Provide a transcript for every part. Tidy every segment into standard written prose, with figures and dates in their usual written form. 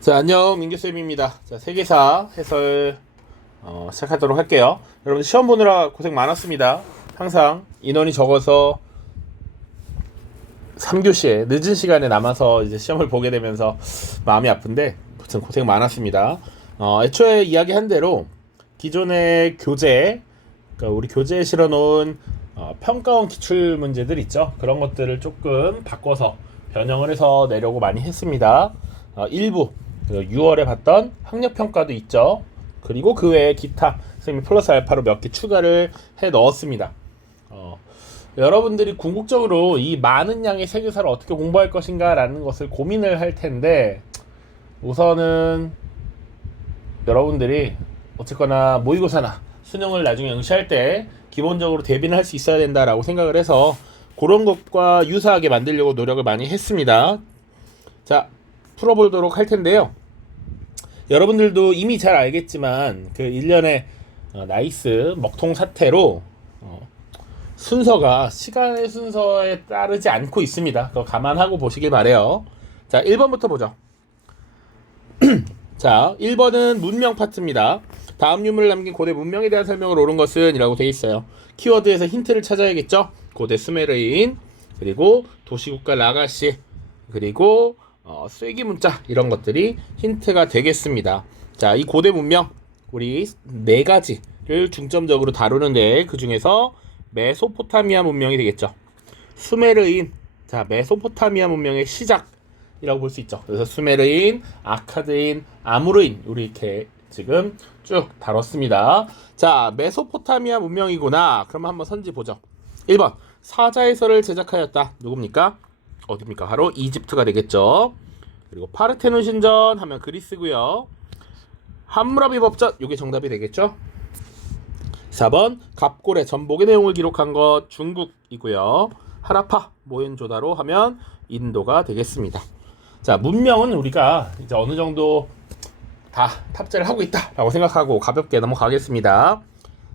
자, 안녕, 민규쌤입니다. 자, 세계사 해설 시작하도록 할게요. 여러분 시험 보느라 고생 많았습니다. 항상 인원이 적어서 3교시에 늦은 시간에 남아서 이제 시험을 보게 되면서 마음이 아픈데 무튼 고생 많았습니다. 애초에 이야기한 대로 기존의 교재, 그러니까 우리 교재에 실어놓은 평가원 기출 문제들 있죠. 그런 것들을 조금 바꿔서 변형을 해서 내려고 많이 했습니다. 일부 6월에 봤던 학력평가도 있죠. 그리고 그 외에 기타 선생님이 플러스 알파로 몇 개 추가를 해 넣었습니다. 여러분들이 궁극적으로 이 많은 양의 세계사를 어떻게 공부할 것인가 라는 것을 고민을 할 텐데, 우선은 여러분들이 어쨌거나 모의고사나 수능을 나중에 응시할 때 기본적으로 대비는 할 수 있어야 된다라고 생각을 해서 그런 것과 유사하게 만들려고 노력을 많이 했습니다. 자, 풀어보도록 할 텐데요. 여러분들도 이미 잘 알겠지만 그 1년의 나이스 먹통 사태로 순서가 시간의 순서에 따르지 않고 있습니다. 그거 감안하고 보시길 바래요. 자, 1번부터 보죠. 자, 1번은 문명 파트입니다. 다음 유물을 남긴 고대 문명에 대한 설명을 옳은 것은 이라고 되어 있어요. 키워드에서 힌트를 찾아야겠죠. 고대 수메르인, 그리고 도시국가 라가시, 그리고 쐐기 문자, 이런 것들이 힌트가 되겠습니다. 자, 이 고대 문명 우리 네 가지를 중점적으로 다루는데, 그 중에서 메소포타미아 문명이 되겠죠. 수메르인, 자, 메소포타미아 문명의 시작이라고 볼 수 있죠. 그래서 수메르인, 아카드인, 아무르인, 우리 이렇게 지금 쭉 다뤘습니다. 자, 메소포타미아 문명이구나. 그럼 한번 선지 보죠. 1번 사자해설을 제작하였다. 누굽니까? 어디입니까? 바로 이집트가 되겠죠. 그리고 파르테논 신전 하면 그리스고요. 함무라비 법전, 이게 정답이 되겠죠. 4번 갑골의 전복의 내용을 기록한 것 중국이고요. 하라파 모헨조다로 하면 인도가 되겠습니다. 자, 문명은 우리가 이제 어느 정도 다 탑재를 하고 있다라고 생각하고 가볍게 넘어가겠습니다.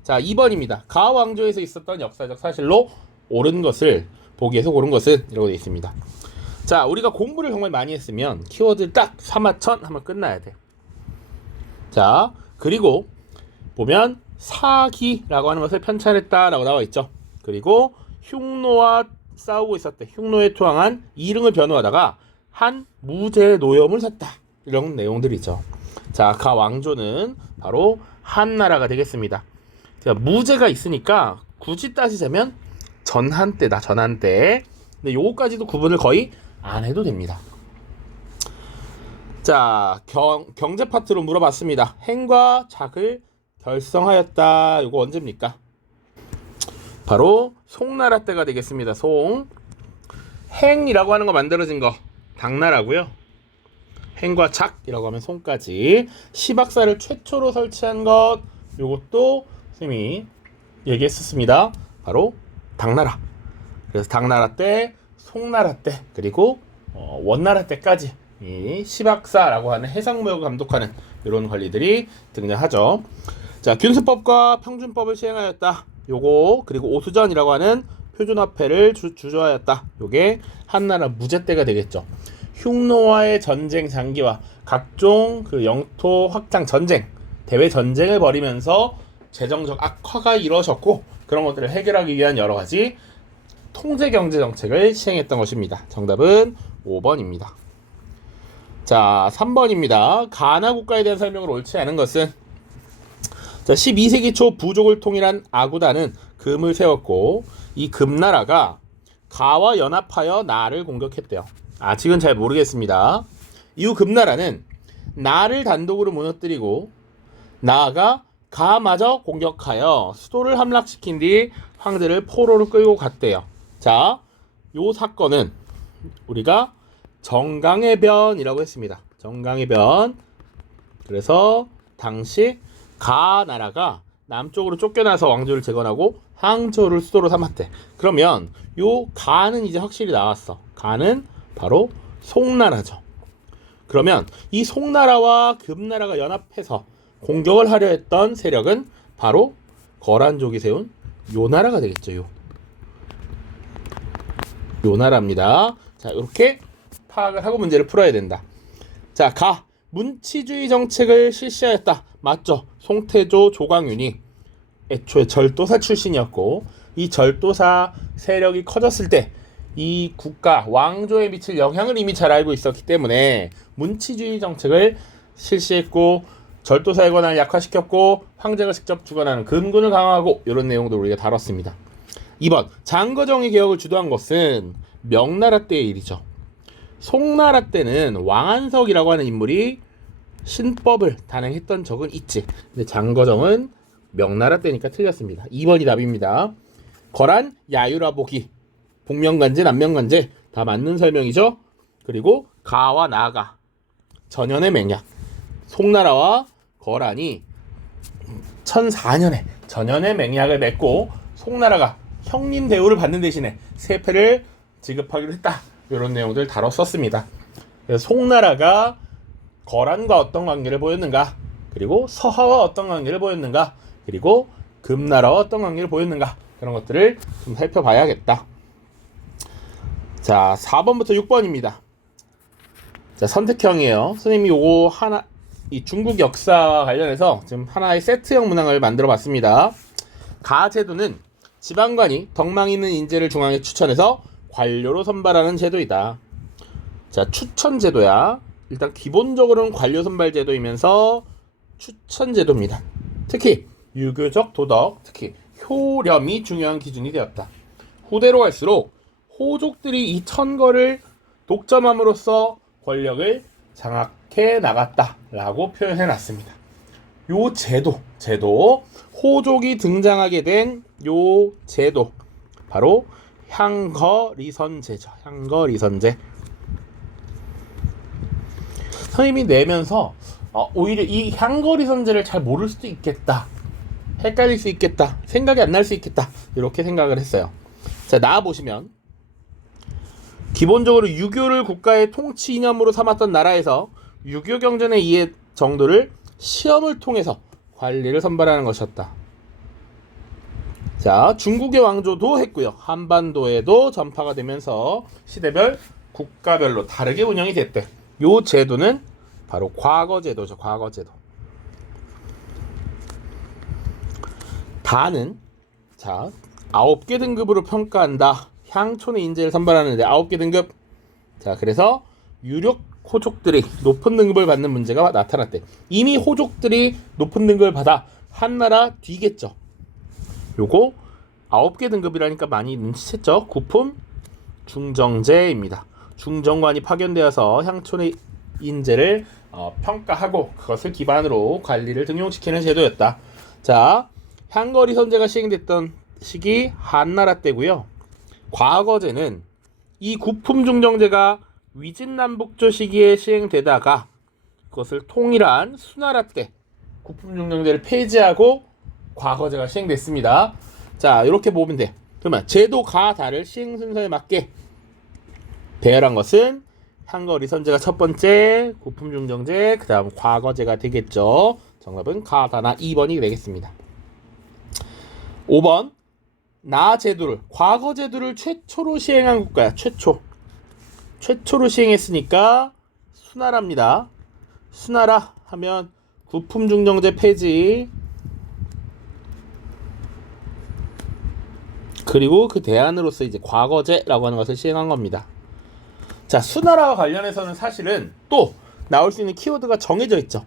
자, 2번입니다. 가 왕조에서 있었던 역사적 사실로 옳은 것을, 보기에서 옳은 것은 이라고 되어 있습니다. 자, 우리가 공부를 정말 많이 했으면 키워드 딱 3하천 하면 끝나야 돼. 자, 그리고 보면 사기라고 하는 것을 편찬했다라고 나와 있죠. 그리고 흉노와 싸우고 있었대. 흉노에 투항한 이릉을 변호하다가 한 무죄의 노염을 샀다. 이런 내용들이죠. 자, 가 왕조는 바로 한나라가 되겠습니다. 자, 무죄가 있으니까 굳이 따지자면 전한때다, 전한때. 근데 요거까지도 구분을 거의 안 해도 됩니다. 자, 경제 파트로 물어봤습니다. 행과 작을 결성하였다. 이거 언제입니까? 바로 송나라 때가 되겠습니다. 송. 행이라고 하는 거 만들어진 거 당나라고요. 행과 작이라고 하면 송까지. 시박사를 최초로 설치한 것, 요것도 선생님이 얘기했었습니다. 바로 당나라. 그래서 당나라 때, 송나라 때, 그리고 원나라 때까지 이 시박사라고 하는 해상무역을 감독하는 이런 관리들이 등장하죠. 자, 균수법과 평준법을 시행하였다. 요거, 그리고 오수전이라고 하는 표준화폐를 주조하였다. 요게 한나라 무죄 때가 되겠죠. 흉노와의 전쟁 장기와 각종 그 영토 확장 전쟁, 대외 전쟁을 벌이면서 재정적 악화가 이루어졌고, 그런 것들을 해결하기 위한 여러 가지 통제 경제 정책을 시행했던 것입니다. 정답은 5번입니다. 자, 3번입니다. 가나 국가에 대한 설명을 옳지 않은 것은, 자, 12세기 초 부족을 통일한 아구다는 금을 세웠고, 이 금나라가 가와 연합하여 나를 공격했대요. 아직은 잘 모르겠습니다. 이후 금나라는 나를 단독으로 무너뜨리고 나아가 가마저 공격하여 수도를 함락시킨 뒤 황제를 포로로 끌고 갔대요. 자, 요 사건은 우리가 정강의 변이라고 했습니다. 정강의 변. 그래서 당시 가 나라가 남쪽으로 쫓겨나서 왕조를 재건하고 항저우를 수도로 삼았대. 그러면 요 가는 이제 확실히 나왔어. 가는 바로 송나라죠. 그러면 이 송나라와 금나라가 연합해서 공격을 하려 했던 세력은 바로 거란족이 세운 요 나라가 되겠죠. 요 나라입니다. 자, 이렇게 파악을 하고 문제를 풀어야 된다. 자, 가 문치주의 정책을 실시하였다. 맞죠? 송태조, 조광윤이 애초에 절도사 출신이었고 이 절도사 세력이 커졌을 때 이 국가 왕조에 미칠 영향을 이미 잘 알고 있었기 때문에 문치주의 정책을 실시했고 절도사의 권한을 약화시켰고 황제가 직접 주관하는 금군을 강화하고 이런 내용도 우리가 다뤘습니다. 2번 장거정의 개혁을 주도한 것은 명나라 때의 일이죠. 송나라 때는 왕한석이라고 하는 인물이 신법을 단행했던 적은 있지. 근데 장거정은 명나라 때니까 틀렸습니다. 2번이 답입니다. 거란, 야유라 보기, 복명간제, 남명간제 다 맞는 설명이죠. 그리고 가와 나가, 전연의 맹약. 송나라와 거란이 1004년에 전연의 맹약을 맺고 송나라가 형님 대우를 받는 대신에 세패를 지급하기로 했다. 이런 내용들 다뤘었습니다. 그래서 송나라가 거란과 어떤 관계를 보였는가, 그리고 서하와 어떤 관계를 보였는가, 그리고 금나라와 어떤 관계를 보였는가, 그런 것들을 좀 살펴봐야겠다. 자, 4번부터 6번입니다. 자, 선택형이에요. 선생님이 요거 하나, 이 중국 역사와 관련해서 지금 하나의 세트형 문항을 만들어 봤습니다. 가제도는 지방관이 덕망 있는 인재를 중앙에 추천해서 관료로 선발하는 제도이다. 자, 추천제도야. 일단 기본적으로는 관료 선발 제도이면서 추천제도입니다. 특히 유교적 도덕, 특히 효렴이 중요한 기준이 되었다. 후대로 갈수록 호족들이 이 천거를 독점함으로써 권력을 장악해 나갔다라고 표현해 놨습니다. 요 제도, 호족이 등장하게 된 요 제도, 바로 향거리선제죠. 향거리선제. 선생님이 내면서 오히려 이 향거리선제를 잘 모를 수도 있겠다, 헷갈릴 수 있겠다, 생각이 안 날 수 있겠다, 이렇게 생각을 했어요. 자, 나와보시면 기본적으로 유교를 국가의 통치 이념으로 삼았던 나라에서 유교 경전의 이해 정도를 시험을 통해서 관리를 선발하는 것이었다. 자, 중국의 왕조도 했고요. 한반도에도 전파가 되면서 시대별 국가별로 다르게 운영이 됐대. 요 제도는 바로 과거제도죠. 과거제도. 다는, 자, 9개 등급으로 평가한다. 향촌의 인재를 선발하는데 9개 등급. 자, 그래서 유력 호족들이 높은 등급을 받는 문제가 나타났대. 이미 호족들이 높은 등급을 받아 한나라 뒤겠죠. 요거 9개 등급이라니까 많이 눈치챘죠. 구품 중정제입니다. 중정관이 파견되어서 향촌의 인재를 평가하고 그것을 기반으로 관리를 등용시키는 제도였다. 자, 향거리 선제가 시행됐던 시기 한나라 때고요. 과거제는 이 구품중정제가 위진남북조 시기에 시행되다가 그것을 통일한 수나라 때 구품중정제를 폐지하고 과거제가 시행됐습니다. 자, 이렇게 보면 돼. 그러면 제도 가다를 시행 순서에 맞게 배열한 것은 향거리 선제가 첫 번째, 구품중정제, 그 다음 과거제가 되겠죠. 정답은 가다나 2번이 되겠습니다. 5번 나 제도를, 과거 제도를 최초로 시행한 국가야. 최초로 시행했으니까 수나라입니다. 수나라 하면 구품중정제 폐지, 그리고 그 대안으로서 이제 과거제라고 하는 것을 시행한 겁니다. 자, 수나라와 관련해서는 사실은 또 나올 수 있는 키워드가 정해져 있죠.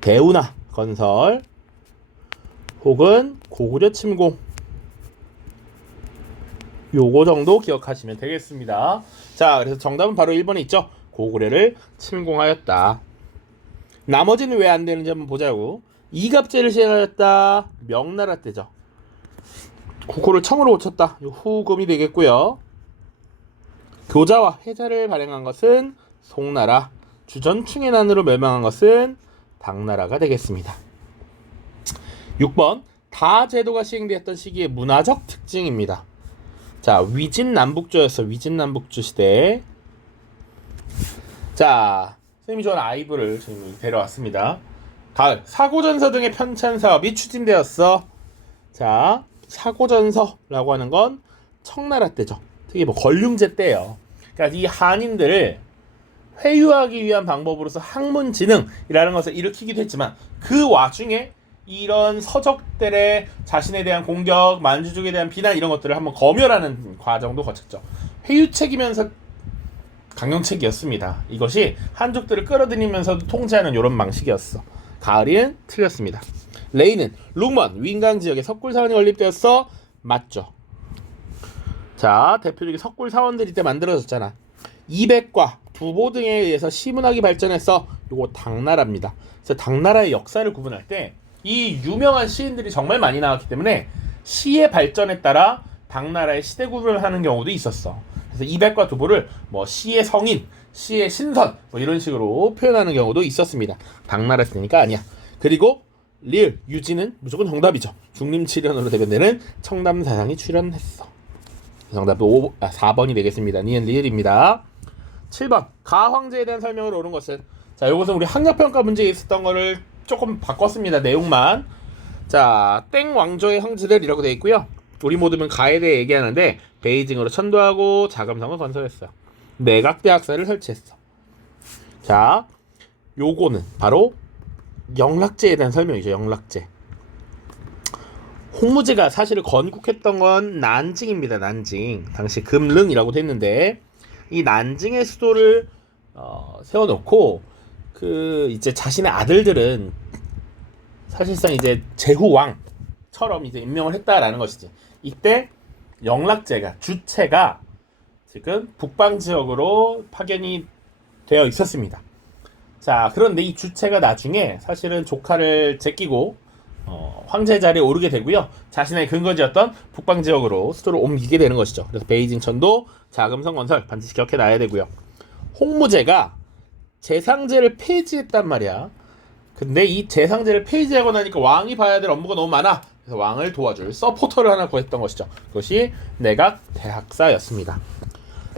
대운하 건설 혹은 고구려 침공, 요거 정도 기억하시면 되겠습니다. 자, 그래서 정답은 바로 1번에 있죠. 고구려를 침공하였다. 나머지는 왜 안 되는지 한번 보자고. 이갑제를 시행하였다. 명나라 때죠. 국호를 청으로 고쳤다. 후금이 되겠고요. 교자와 해자를 발행한 것은 송나라, 주전 충해난으로 멸망한 것은 당나라가 되겠습니다. 6번 다제도가 시행되었던 시기의 문화적 특징입니다. 자, 위진남북조였어. 위진남북조 시대. 자, 선생님이 좋아하는 아이브를 지금 데려왔습니다. 가을, 사고전서 등의 편찬 사업이 추진되었어. 자, 사고전서라고 하는 건 청나라 때죠. 특히 뭐 권륭제 때예요. 그러니까 이 한인들을 회유하기 위한 방법으로서 학문지능이라는 것을 일으키기도 했지만 그 와중에 이런 서적들의 자신에 대한 공격, 만주족에 대한 비난 이런 것들을 한번 검열하는 과정도 거쳤죠. 회유책이면서 강경책이었습니다. 이것이 한족들을 끌어들이면서도 통제하는 이런 방식이었어. 가을이는 틀렸습니다. 레이는 룩먼 윙강 지역에 석굴 사원이 건립되었어. 맞죠. 자, 대표적인 석굴 사원들이 이때 만들어졌잖아. 이백과 부보 등에 의해서 시문학이 발전해서 요거 당나라입니다. 그래서 당나라의 역사를 구분할 때 이 유명한 시인들이 정말 많이 나왔기 때문에 시의 발전에 따라 당나라의 시대 구분을 하는 경우도 있었어. 그래서 이백과 두보를 뭐 시의 성인, 시의 신선 뭐 이런 식으로 표현하는 경우도 있었습니다. 당나라 시대니까 아니야. 그리고 리을 유지는 무조건 정답이죠. 중림칠연으로 대변되는 청담사상이 출연했어. 정답은 4번이 되겠습니다. 니은 리을입니다. 7번 가황제에 대한 설명을 옳은 것은, 자, 이것은 우리 학력평가 문제에 있었던 거를 조금 바꿨습니다. 내용만. 자, 땡 왕조의 형제들이라고 되어 있고요. 우리 모두는 가에 대해 얘기하는데 베이징으로 천도하고 자금성을 건설했어요. 내각대학사를 설치했어. 자, 요거는 바로 영락제에 대한 설명이죠. 영락제. 홍무제가 사실 건국했던 건 난징입니다. 난징. 당시 금릉이라고도 했는데 이 난징의 수도를 세워놓고 그 이제 자신의 아들들은 사실상 이제 제후 왕처럼 이제 임명을 했다라는 것이지. 이때 영락제가 주체가 지금 북방 지역으로 파견이 되어 있었습니다. 자, 그런데 이 주체가 나중에 사실은 조카를 제끼고 황제 자리에 오르게 되고요. 자신의 근거지였던 북방 지역으로 수도를 옮기게 되는 것이죠. 그래서 베이징 천도, 자금성 건설 반드시 기억해놔야 되고요. 홍무제가 재상제를 폐지했단 말이야. 근데 이 재상제를 폐지하고 나니까 왕이 봐야 될 업무가 너무 많아. 그래서 왕을 도와줄 서포터를 하나 구했던 것이죠. 그것이 내각 대학사였습니다.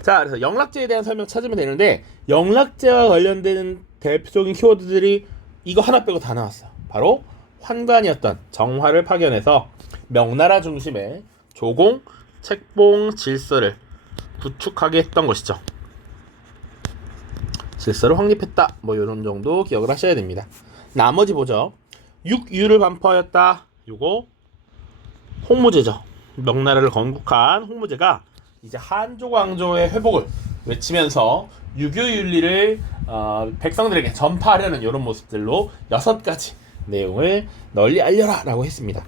자, 그래서 영락제에 대한 설명 찾으면 되는데 영락제와 관련된 대표적인 키워드들이 이거 하나 빼고 다 나왔어. 바로 환관이었던 정화를 파견해서 명나라 중심의 조공, 책봉, 질서를 구축하게 했던 것이죠. 질서를 확립했다. 뭐 이런 정도 기억을 하셔야 됩니다. 나머지 보죠. 육유를 반포하였다. 요거 홍무제죠. 명나라를 건국한 홍무제가 이제 한족 왕조의 회복을 외치면서 유교윤리를 백성들에게 전파하려는 이런 모습들로 6가지 내용을 널리 알려라 라고 했습니다.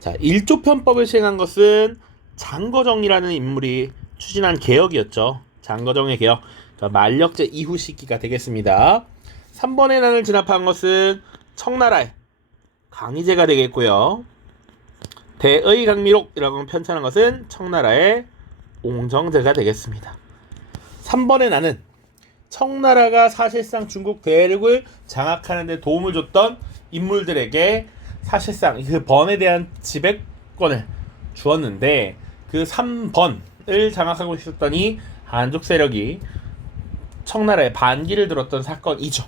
자, 일조편법을 시행한 것은 장거정이라는 인물이 추진한 개혁이었죠. 장거정의 개혁. 만력제 이후 시기가 되겠습니다. 3번의 난을 진압한 것은 청나라의 강희제가 되겠고요. 대의 강미록이라고 편찬한 것은 청나라의 옹정제가 되겠습니다. 3번의 난은 청나라가 사실상 중국 대륙을 장악하는 데 도움을 줬던 인물들에게 사실상 그 번에 대한 지배권을 주었는데 그 3번을 장악하고 있었던 이 한족 세력이 청나라에 반기를 들었던 사건이죠.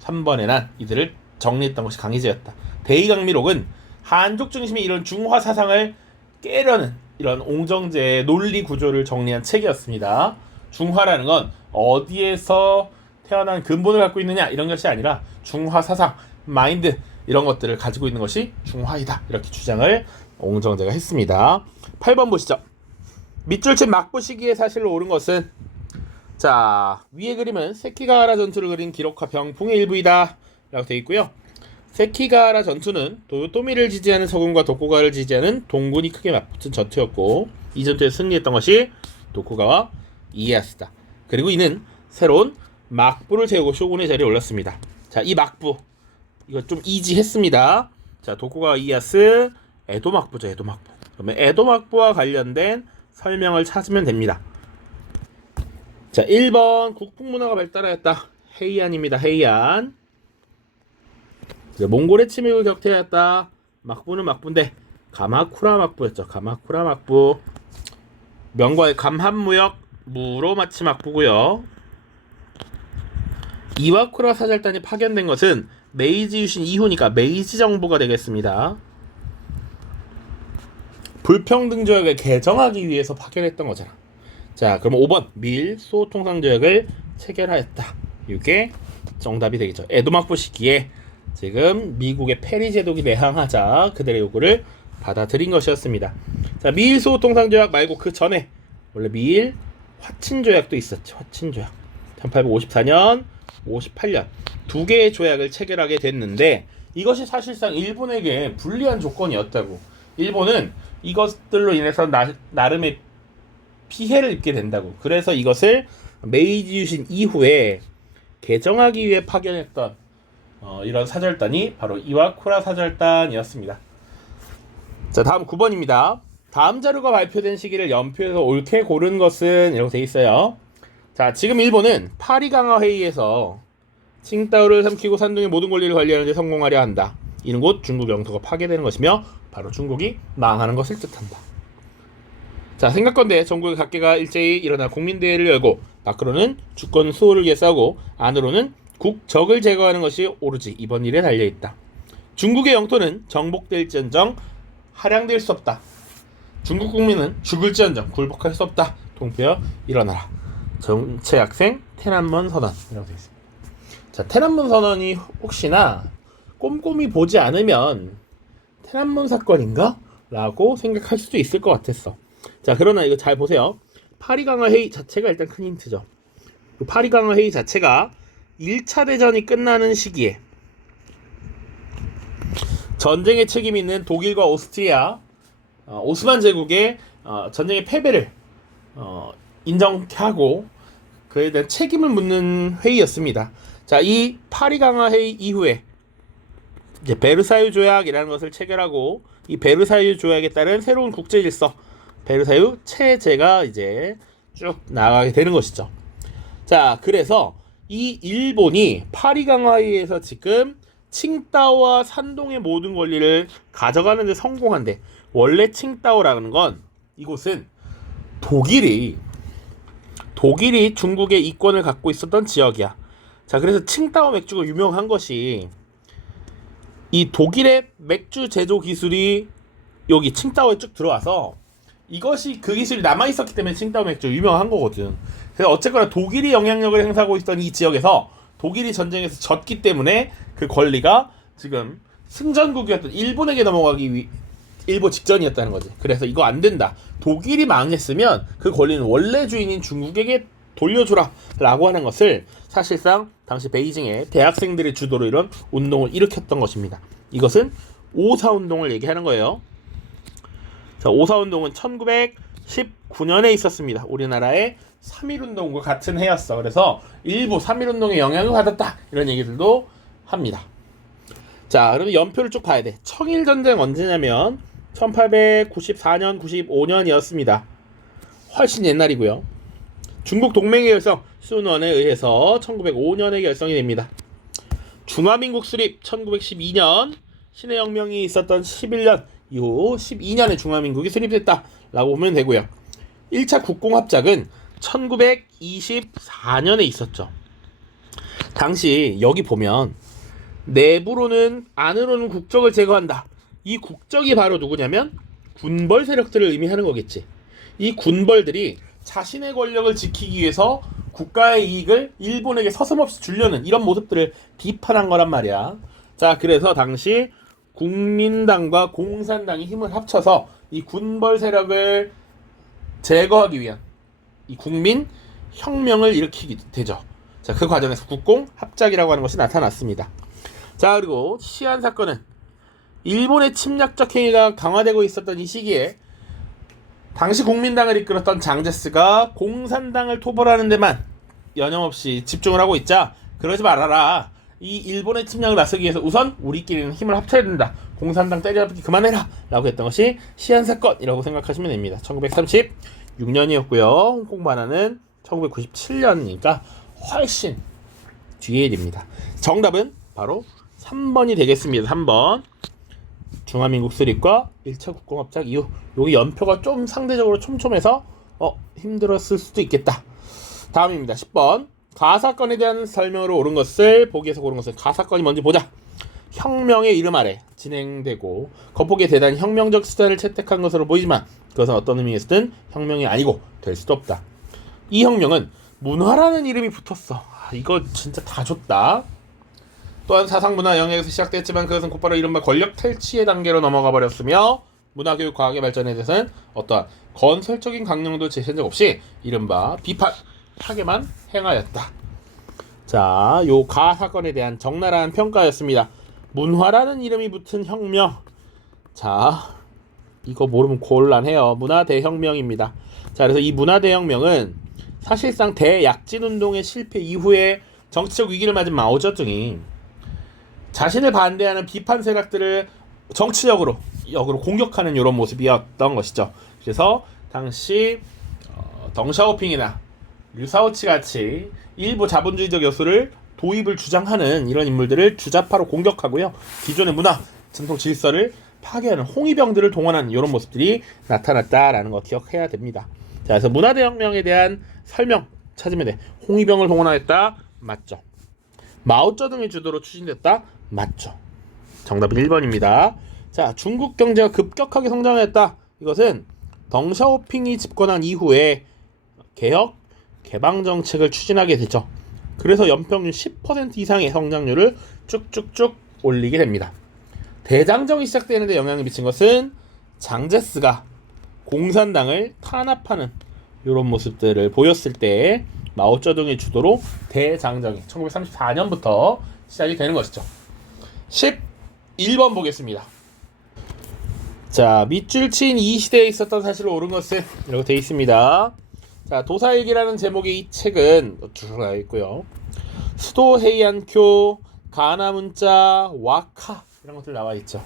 3번의 난, 이들을 정리했던 것이 강희제였다. 대의강미록은 한족 중심의 이런 중화 사상을 깨려는 이런 옹정제의 논리 구조를 정리한 책이었습니다. 중화라는 건 어디에서 태어난 근본을 갖고 있느냐 이런 것이 아니라 중화 사상, 마인드 이런 것들을 가지고 있는 것이 중화이다. 이렇게 주장을 옹정제가 했습니다. 8번 보시죠. 밑줄친 막부 시기에 사실로 옳은 것은, 자, 위의 그림은 세키가하라 전투를 그린 기록화 병풍의 일부이다 라고 되어 있고요. 세키가하라 전투는 도요토미를 지지하는 서군과 도쿠가와를 지지하는 동군이 크게 맞붙은 전투였고 이 전투에서 승리했던 것이 도쿠가와 이에야스다. 그리고 이는 새로운 막부를 세우고 쇼군의 자리에 올랐습니다. 자, 이 막부 이거 좀 이지했습니다. 자, 도쿠가와 이에야스 에도 막부죠. 에도 막부. 그러면 에도 막부와 관련된 설명을 찾으면 됩니다. 자, 1번 국풍문화가 발달하였다. 헤이안입니다. 헤이안. 몽골의 침입을 격퇴하였다. 막부는 막부인데 가마쿠라 막부였죠. 가마쿠라 막부. 명과의 감한무역 무로마치 막부고요. 이와쿠라 사절단이 파견된 것은 메이지 유신 이후니까 메이지 정부가 되겠습니다. 불평등 조약을 개정하기 위해서 파견했던 거잖아. 자, 그럼 5번 밀 수호 통상 조약을 체결하였다. 이게 정답이 되겠죠. 에도 막부 시기에 지금 미국의 페리 제독이 내항하자 그들의 요구를 받아들인 것이었습니다. 자, 미일 소호통상 조약 말고 그 전에 원래 미일 화친 조약도 있었죠. 화친 조약 1854년, 58년 두 개의 조약을 체결하게 됐는데 이것이 사실상 일본에게 불리한 조건이었다고. 일본은 이것들로 인해서 나름의 피해를 입게 된다고. 그래서 이것을 메이지 유신 이후에 개정하기 위해 파견했던 이런 사절단이 바로 이와쿠라 사절단이었습니다. 자, 다음 9번입니다. 다음 자료가 발표된 시기를 연표해서 옳게 고른 것은 이렇게 돼 있어요. 자, 지금 일본은 파리강화 회의에서 칭다오를 삼키고 산둥의 모든 권리를 관리하는 데 성공하려 한다. 이는 곧 중국 영토가 파괴되는 것이며 바로 중국이 망하는 것을 뜻한다. 자, 생각건대 전국의 각계가 일제히 일어나 국민대회를 열고 밖으로는 주권 수호를 위해 싸우고 안으로는 국적을 제거하는 것이 오로지 이번 일에 달려있다. 중국의 영토는 정복될지언정 할양될 수 없다. 중국 국민은 죽을지언정 굴복할 수 없다. 동표여 일어나라. 정체학생 테난먼 선언이라고 되어 있습니다. 자, 테난먼 선언이 혹시나 꼼꼼히 보지 않으면 테난먼 사건인가? 라고 생각할 수도 있을 것 같았어. 자, 그러나 이거 잘 보세요. 파리강화 회의 자체가 일단 큰 힌트죠. 파리강화 회의 자체가 1차 대전이 끝나는 시기에 전쟁의 책임이 있는 독일과 오스트리아, 오스만 제국의 전쟁의 패배를 인정하고 그에 대한 책임을 묻는 회의였습니다. 자, 이 파리강화 회의 이후에 이제 베르사유 조약이라는 것을 체결하고 이 베르사유 조약에 따른 새로운 국제 질서, 베르사유 체제가 이제 쭉 나가게 되는 것이죠. 자, 그래서 이 일본이 파리강화회의에서 지금 칭다오와 산동의 모든 권리를 가져가는 데 성공한데, 원래 칭다오라는 건 이곳은 독일이 중국의 이권을 갖고 있었던 지역이야. 자, 그래서 칭다오 맥주가 유명한 것이 이 독일의 맥주 제조 기술이 여기 칭다오에 쭉 들어와서 이것이 그 기술이 남아있었기 때문에 칭다오 맥주 유명한 거거든. 그래서 어쨌거나 독일이 영향력을 행사하고 있던 이 지역에서 독일이 전쟁에서 졌기 때문에 그 권리가 지금 승전국이었던 일본에게 넘어가기 일보 직전이었다는 거지. 그래서 이거 안 된다. 독일이 망했으면 그 권리는 원래 주인인 중국에게 돌려주라 라고 하는 것을 사실상 당시 베이징의 대학생들의 주도로 이런 운동을 일으켰던 것입니다. 이것은 오사운동을 얘기하는 거예요. 자, 오사운동은 1919년에 있었습니다. 우리나라의 3.1운동과 같은 해였어. 그래서 일부 3.1운동에 영향을 받았다 이런 얘기들도 합니다. 자, 그러면 연표를 쭉 봐야 돼. 청일전쟁 언제냐면 1894년, 95년이었습니다. 훨씬 옛날이고요. 중국 동맹의 결성 순원에 의해서 1905년에 결성이 됩니다. 중화민국 수립 1912년, 신해혁명이 있었던 11년 이후 12년에 중화민국이 수립됐다라고 보면 되고요. 1차 국공합작은 1924년에 있었죠. 당시 여기 보면 내부로는 안으로는 국적을 제거한다. 이 국적이 바로 누구냐면 군벌 세력들을 의미하는 거겠지. 이 군벌들이 자신의 권력을 지키기 위해서 국가의 이익을 일본에게 서슴없이 주려는 이런 모습들을 비판한 거란 말이야. 자, 그래서 당시 국민당과 공산당이 힘을 합쳐서 이 군벌 세력을 제거하기 위한 이 국민 혁명을 일으키게 되죠. 자, 그 과정에서 국공 합작이라고 하는 것이 나타났습니다. 자, 그리고 시안 사건은 일본의 침략적 행위가 강화되고 있었던 이 시기에 당시 국민당을 이끌었던 장제스가 공산당을 토벌하는 데만 여념없이 집중을 하고 있자 그러지 말아라. 이 일본의 침략을 나서기 위해서 우선 우리끼리는 힘을 합쳐야 된다. 공산당 때려잡기 그만해라 라고 했던 것이 시안 사건이라고 생각하시면 됩니다. 1936년이었고요. 홍콩 반환은 1997년이니까 훨씬 뒤에 일입니다. 정답은 바로 3번이 되겠습니다. 3번. 중화민국 수립과 1차 국공합작 이후. 여기 연표가 좀 상대적으로 촘촘해서 힘들었을 수도 있겠다. 다음입니다. 10번. 가사건에 대한 설명으로 옳은 것을 보기에서 고른 것을 가사건이 뭔지 보자. 혁명의 이름 아래 진행되고 겉보기에 대단히 혁명적 수단을 채택한 것으로 보이지만 그것은 어떤 의미에서든 혁명이 아니고 될 수도 없다. 이 혁명은 문화라는 이름이 붙었어. 이거 진짜 다 줬다. 또한 사상문화 영역에서 시작됐지만 그것은 곧바로 이른바 권력 탈취의 단계로 넘어가 버렸으며 문화교육 과학의 발전에 대해서는 어떠한 건설적인 강령도 제시한 적 없이 이른바 비판하게만 행하였다. 자, 요 가 사건에 대한 적나라한 평가였습니다. 문화라는 이름이 붙은 혁명. 자, 이거 모르면 곤란해요. 문화대혁명입니다. 자, 그래서 이 문화대혁명은 사실상 대약진운동의 실패 이후에 정치적 위기를 맞은 마오쩌둥이 자신을 반대하는 비판 세력들을 정치적으로 공격하는 이런 모습이었던 것이죠. 그래서 당시 덩샤오핑이나 류사오치 같이 일부 자본주의적 요소를 도입을 주장하는 이런 인물들을 주자파로 공격하고요. 기존의 문화, 전통 질서를 파괴하는 홍위병들을 동원하는 이런 모습들이 나타났다라는 거 기억해야 됩니다. 자, 그래서 문화대혁명에 대한 설명 찾으면 돼. 홍위병을 동원하였다. 맞죠. 마오쩌둥의 주도로 추진됐다. 맞죠. 정답은 1번입니다. 자, 중국 경제가 급격하게 성장했다. 이것은 덩샤오핑이 집권한 이후에 개혁, 개방 정책을 추진하게 되죠. 그래서 연평균 10% 이상의 성장률을 쭉쭉쭉 올리게 됩니다. 대장정이 시작되는 데 영향을 미친 것은 장제스가 공산당을 탄압하는 이런 모습들을 보였을 때 마오쩌둥의 주도로 대장정이 1934년부터 시작이 되는 것이죠. 11번 보겠습니다. 자, 밑줄 친 이 시대에 있었던 사실을 옳은 것은 이렇게 되어 있습니다. 자, 도사일기라는 제목의 이 책은 쭉 나와 있고요. 수도 헤이안쿄, 가나문자, 와카 이런 것들 나와 있죠.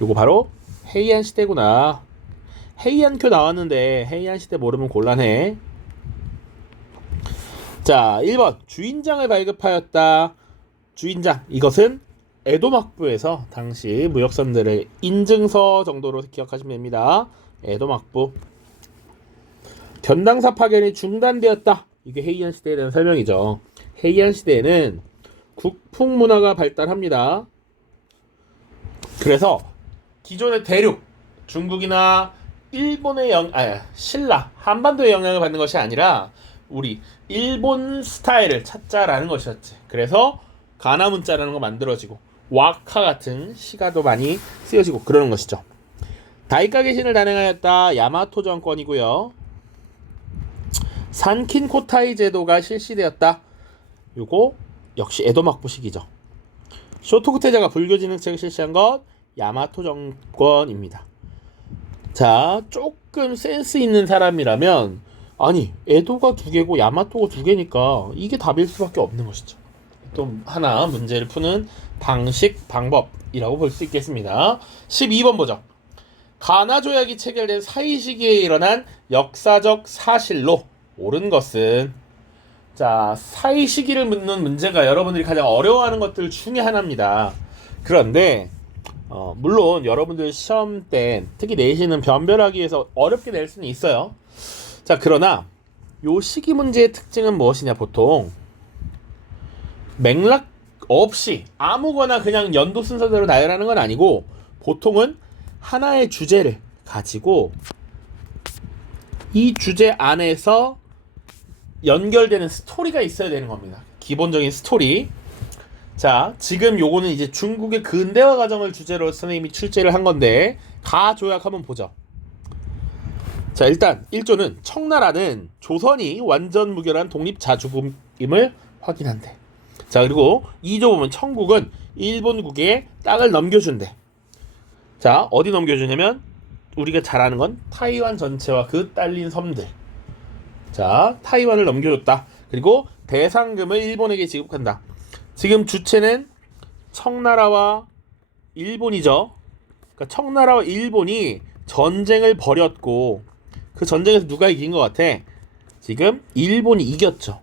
요거 바로 헤이안 시대구나. 헤이안쿄 나왔는데 헤이안 시대 모르면 곤란해. 자, 1번 주인장을 발급하였다. 주인장, 이것은 에도 막부에서 당시 무역선들의 인증서 정도로 기억하시면 됩니다. 에도 막부. 견당사 파견이 중단되었다. 이게 헤이안 시대에 대한 설명이죠. 헤이안 시대에는 국풍 문화가 발달합니다. 그래서 기존의 대륙, 중국이나 일본의 신라, 한반도의 영향을 받는 것이 아니라 우리 일본 스타일을 찾자라는 것이었지. 그래서 가나문자라는 거 만들어지고 와카 같은 시가도 많이 쓰여지고 그러는 것이죠. 다이카 개신을 단행하였다. 야마토 정권이고요. 산킨코타이 제도가 실시되었다. 요거 역시 에도 막부 시기죠. 쇼토쿠테자가 불교 진흥책을 실시한 것 야마토 정권입니다. 자, 조금 센스 있는 사람이라면 아니 에도가 2개고 야마토가 2개니까 이게 답일 수밖에 없는 것이죠. 또 하나 문제를 푸는 방법이라고 볼 수 있겠습니다. 12번 보죠. 가나 조약이 체결된 사이 시기에 일어난 역사적 사실로 옳은 것은, 자, 사이 시기를 묻는 문제가 여러분들이 가장 어려워하는 것들 중에 하나입니다. 그런데 물론 여러분들 시험 때 특히 내신은 변별하기 위해서 어렵게 낼 수는 있어요. 자, 그러나 요 시기 문제의 특징은 무엇이냐. 보통 맥락 없이 아무거나 그냥 연도 순서대로 나열하는 건 아니고 보통은 하나의 주제를 가지고 이 주제 안에서 연결되는 스토리가 있어야 되는 겁니다. 기본적인 스토리. 자, 지금 요거는 이제 중국의 근대화 과정을 주제로 선생님이 출제를 한 건데 가 조약 한번 보죠. 자, 일단 1조는 청나라는 조선이 완전 무결한 독립자주국임을 확인한대. 자, 그리고 2조 보면 청국은 일본국에 땅을 넘겨준대. 자, 어디 넘겨주냐면 우리가 잘 아는 건 타이완 전체와 그 딸린 섬들. 자, 타이완을 넘겨줬다. 그리고 대상금을 일본에게 지급한다. 지금 주체는 청나라와 일본이죠. 그러니까 청나라와 일본이 전쟁을 벌였고 그 전쟁에서 누가 이긴 것 같아? 지금 일본이 이겼죠.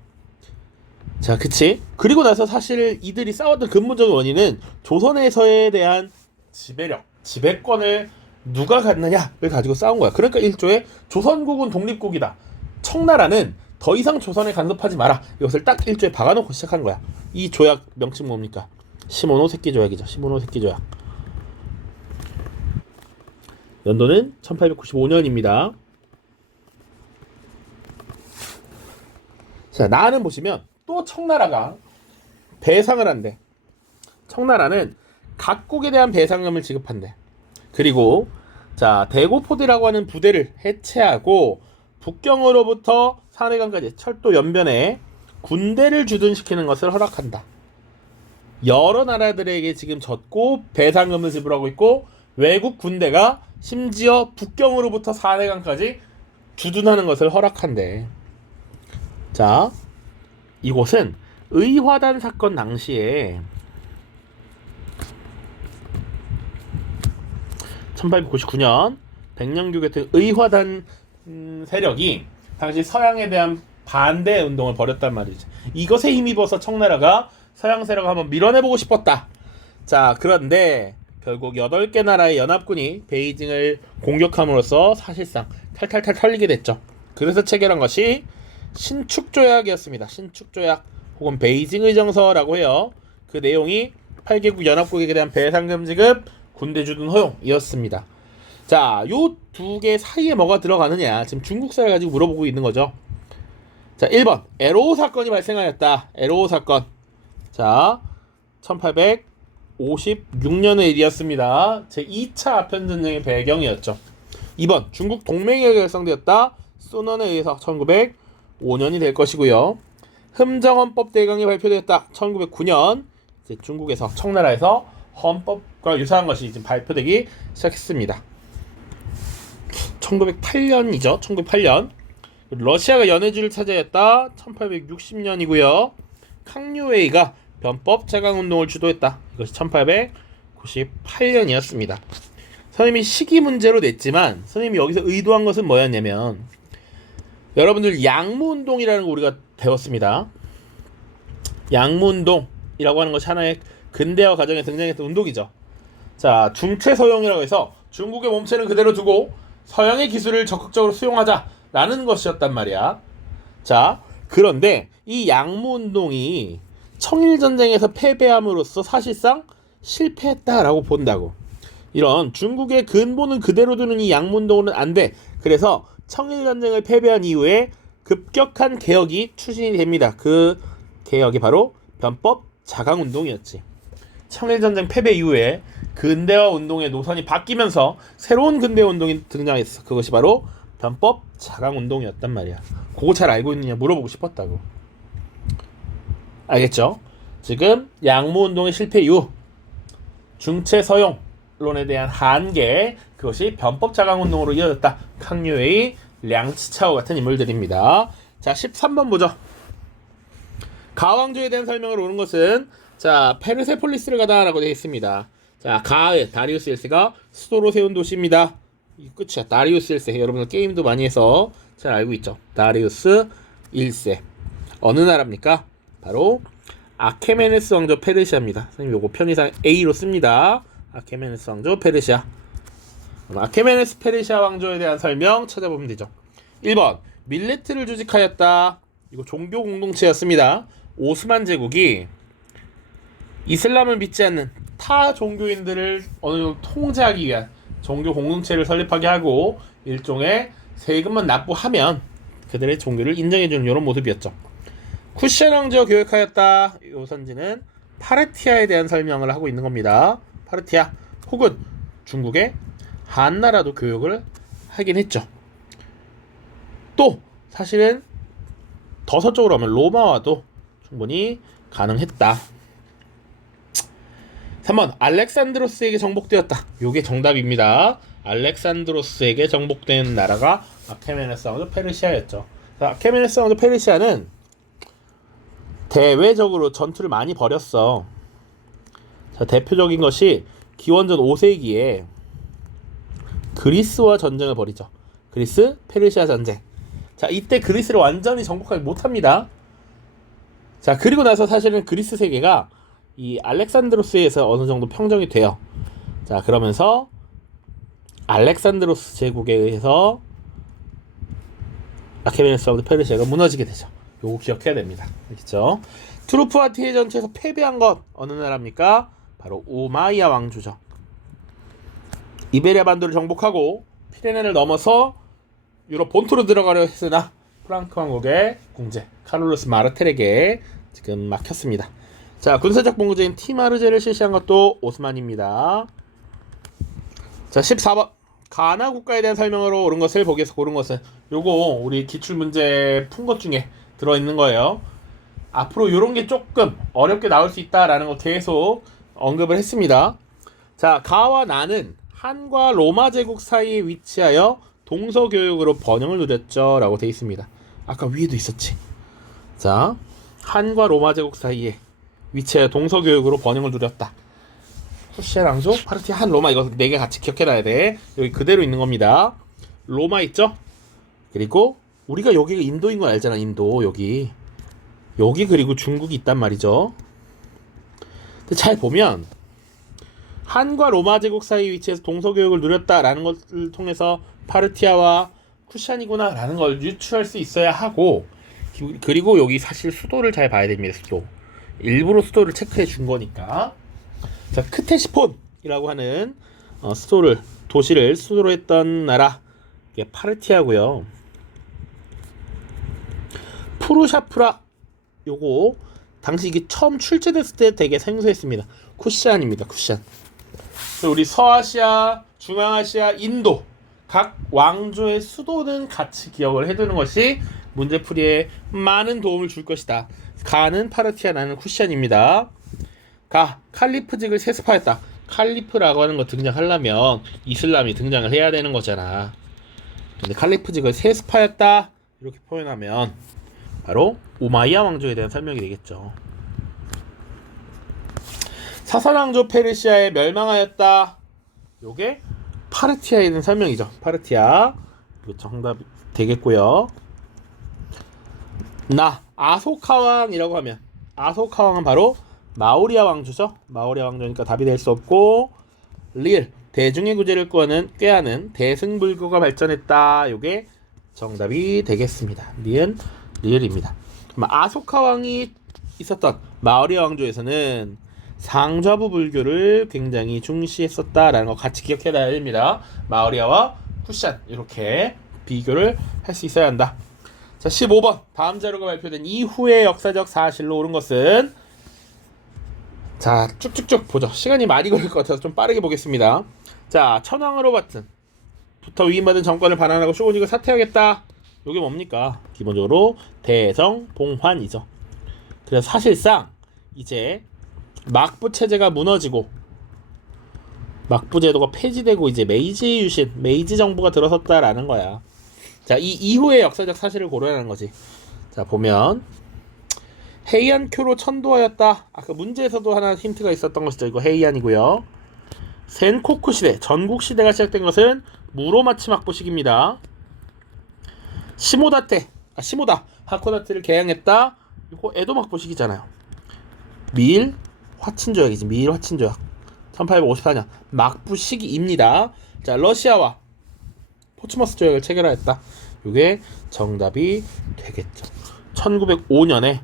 자, 그치? 그리고 나서 사실 이들이 싸웠던 근본적인 원인은 조선에서에 대한 지배력, 지배권을 누가 갖느냐를 가지고 싸운 거야. 그러니까 1조에 조선국은 독립국이다. 청나라는 더 이상 조선에 간섭하지 마라. 이것을 딱 1조에 박아놓고 시작한 거야. 이 조약 명칭 뭡니까? 시모노세키 조약이죠. 시모노세키 조약. 연도는 1895년입니다. 자, 나는 보시면 또 청나라가 배상을 한대. 청나라는 각국에 대한 배상금을 지급한대. 그리고 자, 대고포대라고 하는 부대를 해체하고 북경으로부터 산해강까지 철도 연변에 군대를 주둔시키는 것을 허락한다. 여러 나라들에게 지금 졌고 배상금을 지불하고 있고 외국 군대가 심지어 북경으로부터 산해강까지 주둔하는 것을 허락한대. 자, 이곳은 의화단 사건 당시에 1899년 백령교 같은 의화단 세력이 당시 서양에 대한 반대 운동을 벌였단 말이지. 이것에 힘입어서 청나라가 서양 세력을 한번 밀어내보고 싶었다. 자, 그런데 결국 8개 나라의 연합군이 베이징을 공격함으로써 사실상 탈탈탈 털리게 됐죠. 그래서 체결한 것이 신축조약이었습니다. 신축조약 혹은 베이징의정서라고 해요. 그 내용이 8개국 연합국에 대한 배상금 지급, 군대 주둔 허용이었습니다. 자, 요 두 개 사이에 뭐가 들어가느냐, 지금 중국사를 가지고 물어보고 있는 거죠. 자, 1번 에로우 사건이 발생하였다. 에로우 사건. 자, 1856년의 일이었습니다. 제2차 아편전쟁의 배경이었죠. 2번 중국 동맹이 결성되었다. 순원에 의해서 1905년이 될 것이고요. 흠정헌법 대강이 발표되었다. 1909년 이제 중국에서 청나라에서 헌법과 유사한 것이 지금 발표되기 시작했습니다. 1908년이죠. 1908년 러시아가 연해주를 차지했다. 1860년이고요. 캉유웨이가 변법 제강운동을 주도했다. 이것이 1898년이었습니다. 선생님이 시기 문제로 냈지만 선생님이 여기서 의도한 것은 뭐였냐면, 여러분들 양무운동이라는 거 우리가 배웠습니다. 양무운동이라고 하는 것이 하나의 근대화 과정에 등장했던 운동이죠. 자, 중체서용이라고 해서 중국의 몸체는 그대로 두고 서양의 기술을 적극적으로 수용하자라는 것이었단 말이야. 자, 그런데 이 양무운동이 청일전쟁에서 패배함으로써 사실상 실패했다라고 본다고. 이런 중국의 근본은 그대로 두는 이 양무운동은 안 돼. 그래서 청일전쟁을 패배한 이후에 급격한 개혁이 추진이 됩니다. 그 개혁이 바로 변법 자강운동이었지. 청일전쟁 패배 이후에 근대화 운동의 노선이 바뀌면서 새로운 근대화 운동이 등장했어. 그것이 바로 변법 자강운동이었단 말이야. 그거 잘 알고 있느냐 물어보고 싶었다고. 알겠죠? 지금 양무운동의 실패 이후 중체서용론에 대한 한계, 그것이 변법 자강운동으로 이어졌다. 캉유웨이, 량치차오 같은 인물들입니다. 자, 13번 보죠. 가왕조에 대한 설명을 오는 것은, 자, 페르세폴리스를 가다라고 되어 있습니다. 자, 가의 다리우스 1세가 수도로 세운 도시입니다. 이 끝이야. 다리우스 1세. 여러분들 게임도 많이 해서 잘 알고 있죠. 다리우스 1세. 어느 나라입니까? 바로 아케메네스 왕조 페르시아입니다. 선생님 요거 편의상 A로 씁니다. 아케메네스 왕조 페르시아. 아케메네스 페르시아 왕조에 대한 설명 찾아보면 되죠. 1번 밀레트를 조직하였다. 이거 종교 공동체였습니다. 오스만 제국이 이슬람을 믿지 않는 타 종교인들을 어느 정도 통제하기 위한 종교 공동체를 설립하게 하고 일종의 세금만 납부하면 그들의 종교를 인정해주는 이런 모습이었죠. 쿠시안 왕조가 교역하였다. 이 선지는 파르티아에 대한 설명을 하고 있는 겁니다. 파르티아 혹은 중국의 한나라도 교역을 하긴 했죠. 또 사실은 더 서쪽으로 가면 로마와도 충분히 가능했다. 3번 알렉산드로스에게 정복되었다. 요게 정답입니다. 알렉산드로스에게 정복된 나라가 아케메네스 왕조 페르시아였죠. 아케메네스 왕조 페르시아는 대외적으로 전투를 많이 벌였어. 자, 대표적인 것이 기원전 5세기에 그리스와 전쟁을 벌이죠. 그리스 페르시아 전쟁. 자, 이때 그리스를 완전히 정복하지 못합니다. 자, 그리고 나서 사실은 그리스 세계가 이 알렉산드로스에서 어느 정도 평정이 돼요. 자, 그러면서 알렉산드로스 제국에 의해서 아케메네스 왕조 페르시아가 무너지게 되죠. 요거 기억해야 됩니다. 알겠죠? 트루프와티의 전투에서 패배한 것 어느 나라입니까? 바로 우마이야 왕조죠. 이베리아 반도를 정복하고 피레네를 넘어서 유럽 본토로 들어가려 했으나 프랑크 왕국의 공제 카를로스 마르텔에게 지금 막혔습니다. 자, 군사적 본거지인 티마르제를 실시한 것도 오스만입니다. 자, 14번 가나 국가에 대한 설명으로 옳은 것을 보기에서 고른 것은, 요거 우리 기출문제 푼 것 중에 들어있는 거예요. 앞으로 요런 게 조금 어렵게 나올 수 있다라는 거 계속 언급을 했습니다. 자, 가와 나는 한과 로마 제국 사이에 위치하여 동서교역으로 번영을 누렸죠 라고 되어 있습니다. 아까 위에도 있었지. 자, 한과 로마 제국 사이에 위치하여 동서교역으로 번영을 누렸다. 쿠시아, 랑조, 파르티아, 한, 로마, 이거 4개 같이 기억해놔야 돼. 여기 그대로 있는 겁니다. 로마 있죠? 그리고 우리가 여기가 인도인 거 알잖아. 인도 여기 그리고 중국이 있단 말이죠. 근데 잘 보면 한과 로마 제국 사이 위치에서 동서교역을 누렸다라는 것을 통해서 파르티아와 쿠시안이구나 라는 걸 유추할 수 있어야 하고, 그리고 여기 사실 수도를 잘 봐야 됩니다. 수도 일부러 수도를 체크해 준 거니까. 자, 크테시폰이라고 하는 도시를 수도로 했던 나라, 이게 파르티아고요. 푸르샤프라, 요거 당시 이게 처음 출제됐을 때 되게 생소했습니다. 쿠시안입니다. 쿠시안. 우리 서아시아, 중앙아시아, 인도 각 왕조의 수도는 같이 기억을 해두는 것이 문제풀이에 많은 도움을 줄 것이다. 가는 파르티아, 나는 쿠시안입니다. 가, 칼리프직을 세습하였다. 칼리프라고 하는 거 등장하려면 이슬람이 등장을 해야 되는 거잖아. 근데 칼리프직을 세습하였다 이렇게 표현하면 바로 우마이야 왕조에 대한 설명이 되겠죠. 사선왕조 페르시아에 멸망하였다. 요게 파르티아에 대한 설명이죠. 파르티아. 이거 정답이 되겠고요. 아소카왕이라고 하면, 아소카왕은 바로 마오리아 왕조죠. 마오리아 왕조니까 답이 될 수 없고, 리을, 대중의 구제를 꾀하는 대승불교가 발전했다. 요게 정답이 되겠습니다. 리을입니다. 아소카왕이 있었던 마오리아 왕조에서는 상좌부 불교를 굉장히 중시했었다라는 거 같이 기억해놔야 됩니다. 마오리아와 쿠시안 이렇게 비교를 할 수 있어야 한다. 자, 15번 다음 자료가 발표된 이후의 역사적 사실로 옳은 것은, 자, 쭉쭉쭉 보죠. 시간이 많이 걸릴 것 같아서 좀 빠르게 보겠습니다. 자, 천황으로부터 위임받은 정권을 반환하고 쇼군이가 사퇴하겠다. 이게 뭡니까? 기본적으로 대정봉환이죠. 그래서 사실상 이제 막부 체제가 무너지고 막부 제도가 폐지되고 이제 메이지 유신, 메이지 정부가 들어섰다라는 거야. 자, 이 이후의 역사적 사실을 고려하는 거지. 자, 보면 헤이안큐로 천도하였다. 아까 문제에서도 하나 힌트가 있었던 것이죠. 이거 헤이안이고요. 센코쿠 시대, 전국 시대가 시작된 것은 무로마치 막부 시기입니다. 시모다 하코다테를 개항했다. 이거 에도 막부 시기잖아요. 미일 화친조약이지. 미일 화친조약 1854년 막부 시기입니다. 자, 러시아와 포츠머스 조약을 체결하였다. 이게 정답이 되겠죠. 1905년에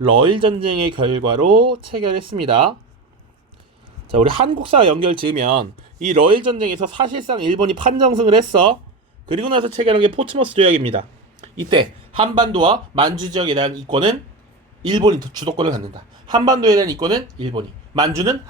러일 전쟁의 결과로 체결했습니다. 자, 우리 한국사와 연결 지으면 이 러일 전쟁에서 사실상 일본이 판정승을 했어. 그리고 나서 체결한 게 포츠머스 조약입니다. 이때 한반도와 만주 지역에 대한 이권은 일본이 주도권을 갖는다. 한반도에 대한 이권은 일본이, 만주는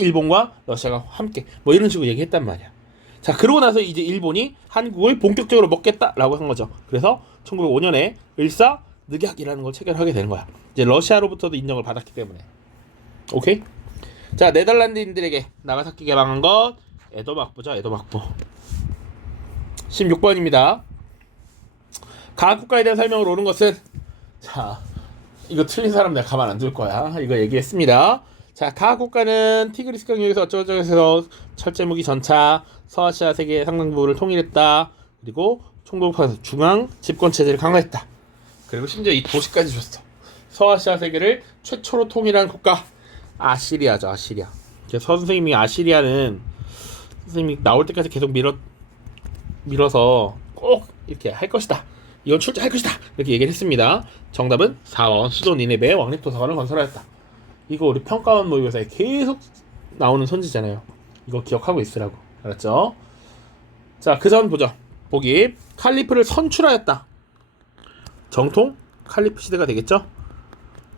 일본과 러시아가 함께, 뭐 이런 식으로 얘기했단 말이야. 자, 그러고 나서 이제 일본이 한국을 본격적으로 먹겠다라고 한 거죠. 그래서 1905년에 을사늑약이라는 걸 체결하게 되는 거야. 이제 러시아로부터도 인정을 받았기 때문에. 오케이? 자, 네덜란드인들에게 나가사키 개방한 것 에도 막부죠. 에도 막부. 16번입니다. 각 국가에 대한 설명을 옳은 것은, 자, 이거 틀린 사람 내가 가만 안 둘 거야. 이거 얘기했습니다. 자, 각 국가는 티그리스 강역에서 어쩌고저쩌고 해서 철제무기 전차, 서아시아 세계 상당 부분을 통일했다. 그리고 총독파에서 중앙 집권 체제를 강화했다. 그리고 심지어 이 도시까지 줬어. 서아시아 세계를 최초로 통일한 국가 아시리아죠. 아시리아. 선생님이 아시리아는 선생님이 나올 때까지 계속 밀어서 꼭 이렇게 할 것이다. 이건 출제할 것이다. 이렇게 얘기를 했습니다. 정답은 4번 수도 니네베에 왕립도서관을 건설하였다. 이거 우리 평가원 모의고사에 계속 나오는 선지잖아요. 이거 기억하고 있으라고. 알았죠? 자, 그 전 보죠. 보기. 칼리프를 선출하였다. 정통 칼리프 시대가 되겠죠.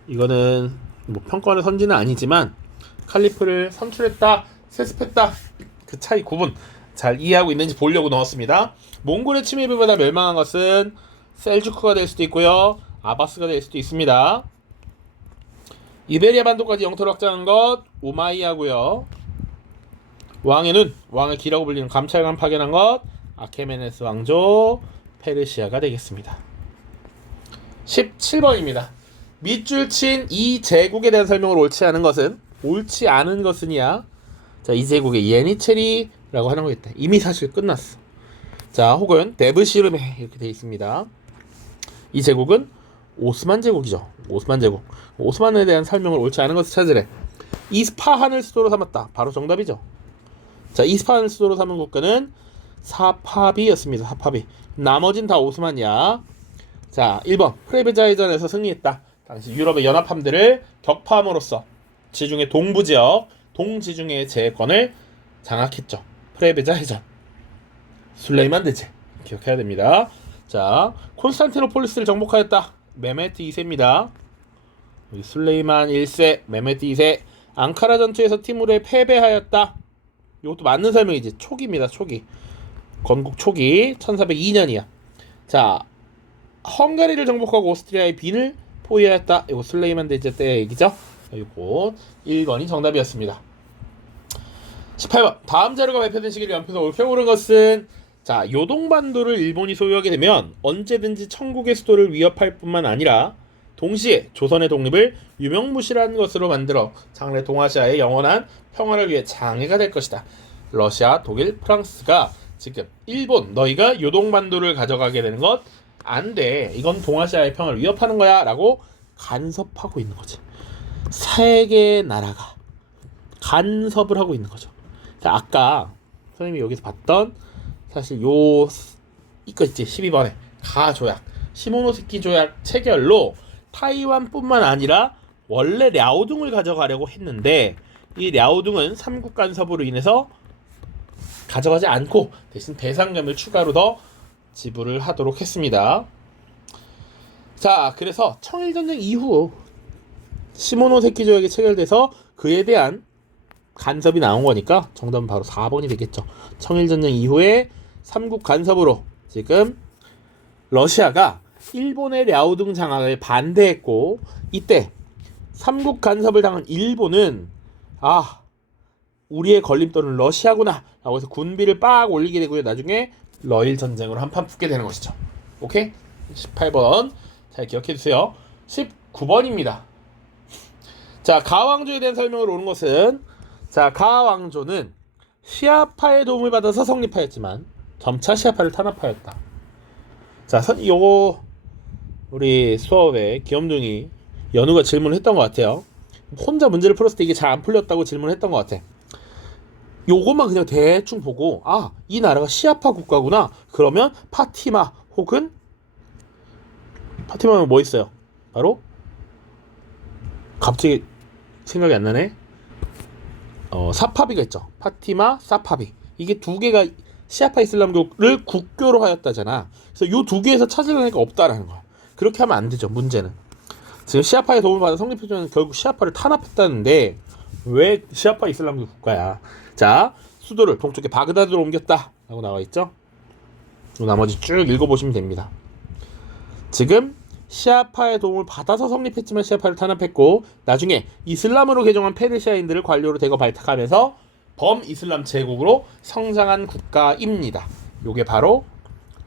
이거는 뭐 평가하는 선지는 아니지만 칼리프를 선출했다, 세습했다, 그 차이 구분 잘 이해하고 있는지 보려고 넣었습니다. 몽골의 침입을 받아 멸망한 것은 셀주크가 될 수도 있고요, 아바스가 될 수도 있습니다. 이베리아 반도까지 영토를 확장한 것 우마이야고요. 왕의 눈, 왕의 기라고 불리는 감찰관 파견한 것 아케메네스 왕조 페르시아가 되겠습니다. 17번입니다. 밑줄 친 이 제국에 대한 설명을 옳지 않은 것은이야. 자, 이 제국의 예니체리라고 하는 거겠다. 이미 사실 끝났어. 자, 혹은 데브시르메 이렇게 되어 있습니다. 이 제국은 오스만 제국이죠. 오스만 제국. 오스만에 대한 설명을 옳지 않은 것을 찾으래. 이스파한을 수도로 삼았다. 바로 정답이죠. 자, 이스파한을 수도로 삼은 국가는 사파비였습니다. 사파비. 나머진 다 오스만이야. 자, 1번 프레베자이전에서 승리했다. 당시 유럽의 연합함들을 격파함으로써 지중해 동부지역 동지중해의 제해권을 장악했죠. 프레베자이전. 술레이만 대제 기억해야 됩니다. 자, 콘스탄티노폴리스를 정복하였다. 메메트 2세입니다. 술레이만 1세, 메메트 2세. 앙카라 전투에서 티무르에 패배하였다. 이것도 맞는 설명이지. 초기입니다. 초기. 건국 초기 1402년이야. 자, 헝가리를 정복하고 오스트리아의 빈을 포위하였다. 이거 술레이만 대제 때 얘기죠. 이거 1번이 정답이었습니다. 18번 다음 자료가 발표된 시기를 연표해서 옳게 고른 것은, 자, 요동반도를 일본이 소유하게 되면 언제든지 천국의 수도를 위협할 뿐만 아니라 동시에 조선의 독립을 유명무실한 것으로 만들어 장래 동아시아의 영원한 평화를 위해 장애가 될 것이다. 러시아, 독일, 프랑스가 지금 일본 너희가 요동반도를 가져가게 되는 것 안 돼. 이건 동아시아의 평화를 위협하는 거야 라고 간섭하고 있는 거지. 세 개의 나라가 간섭을 하고 있는 거죠. 자, 아까 선생님이 여기서 봤던 사실 이거 있지. 12번에 가조약, 시모노세키 조약 체결로 타이완뿐만 아니라 원래 랴오둥을 가져가려고 했는데 이 랴오둥은 삼국 간섭으로 인해서 가져가지 않고 대신 대상점을 추가로 더 지불을 하도록 했습니다. 자, 그래서 청일전쟁 이후 시모노세키 조약이 체결돼서 그에 대한 간섭이 나온 거니까 정답은 바로 4번이 되겠죠. 청일전쟁 이후에 삼국 간섭으로 지금 러시아가 일본의 랴오둥 장악을 반대했고, 이때 삼국 간섭을 당한 일본은 우리의 걸림돌은 러시아구나 라고 해서 군비를 빡 올리게 되고요. 나중에 러일 전쟁으로 한판 붙게 되는 것이죠. 오케이? 18번 잘 기억해주세요. 19번입니다. 자, 가왕조에 대한 설명을 옳은 것은, 자, 가왕조는 시아파의 도움을 받아서 성립하였지만 점차 시아파를 탄압하였다. 자, 요거 우리 수업에 귀염둥이 연우가 질문을 했던 것 같아요. 혼자 문제를 풀었을 때 이게 잘 안 풀렸다고 질문을 했던 것 같아. 요것만 그냥 대충 보고 이 나라가 시아파 국가구나. 그러면 파티마 혹은 파티마는 뭐 있어요? 바로 갑자기 생각이 안 나네. 사파비가 있죠. 파티마, 사파비. 이게 두 개가 시아파 이슬람교를 국교로 하였다잖아. 그래서 요 두 개에서 찾으려니까 없다라는 거야. 그렇게 하면 안 되죠. 문제는 지금 시아파의 도움을 받아 성립해주면 결국 시아파를 탄압했다는데 왜 시아파 이슬람교 국가야? 자, 수도를 동쪽에 바그다드로 옮겼다 라고 나와있죠. 나머지 쭉 읽어보시면 됩니다. 지금 시아파의 도움을 받아서 성립했지만 시아파를 탄압했고, 나중에 이슬람으로 개종한 페르시아인들을 관료로 대거 발탁하면서 범이슬람 제국으로 성장한 국가입니다. 요게 바로